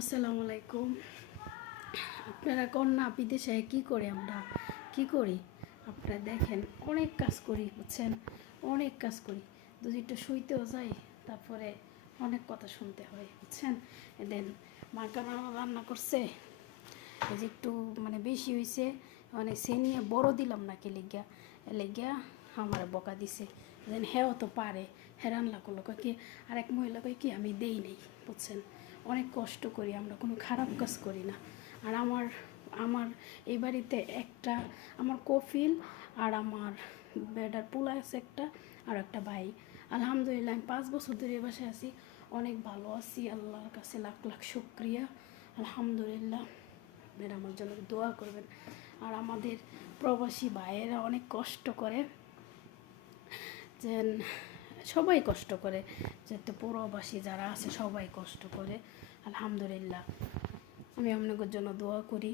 আসসালামু আলাইকুম। আপনারা কোন না বিদেশে কি করে আমরা কি করি আপনারা দেখেন, অনেক কাজ করি বুঝছেন, অনেক কাজ করি। যদি একটু শুইতেও যাই তারপরে অনেক কথা শুনতে হয় বুঝছেন। দেন মার্কা রান্না করছে, এই যে একটু মানে বেশি হয়েছে, মানে সে নিয়ে বড় দিলাম না লেগিয়া লেগিয়া আমার বকা দিছে। দেন হেও তো পারে, হ্যাঁ রান্না করলো কি আরেক মহিলা কয় কি আমি দেই নেই বুঝছেন। অনেক কষ্ট করি আমরা, কোনো খারাপ কাজ করি না। আর আমার আমার এই বাড়িতে একটা আমার কফিল আর আমার বেডার পোলা আছে একটা, আর একটা ভাই। আলহামদুলিল্লাহ আমি 5 বছর ধরে এ বাসায় আছি, অনেক ভালো আছি, আল্লাহর কাছে লাখ লাখ শুকরিয়া। আলহামদুলিল্লাহ, আপনারা আমার জন্য দোয়া করবেন। আর আমাদের প্রবাসী ভাইয়েরা অনেক কষ্ট করে, যে সবাই কষ্ট করে, যেহেতু প্রবাসী যারা আছে সবাই কষ্ট করে। আলহামদুলিল্লাহ, আমি আপনাদের জন্য দোয়া করি।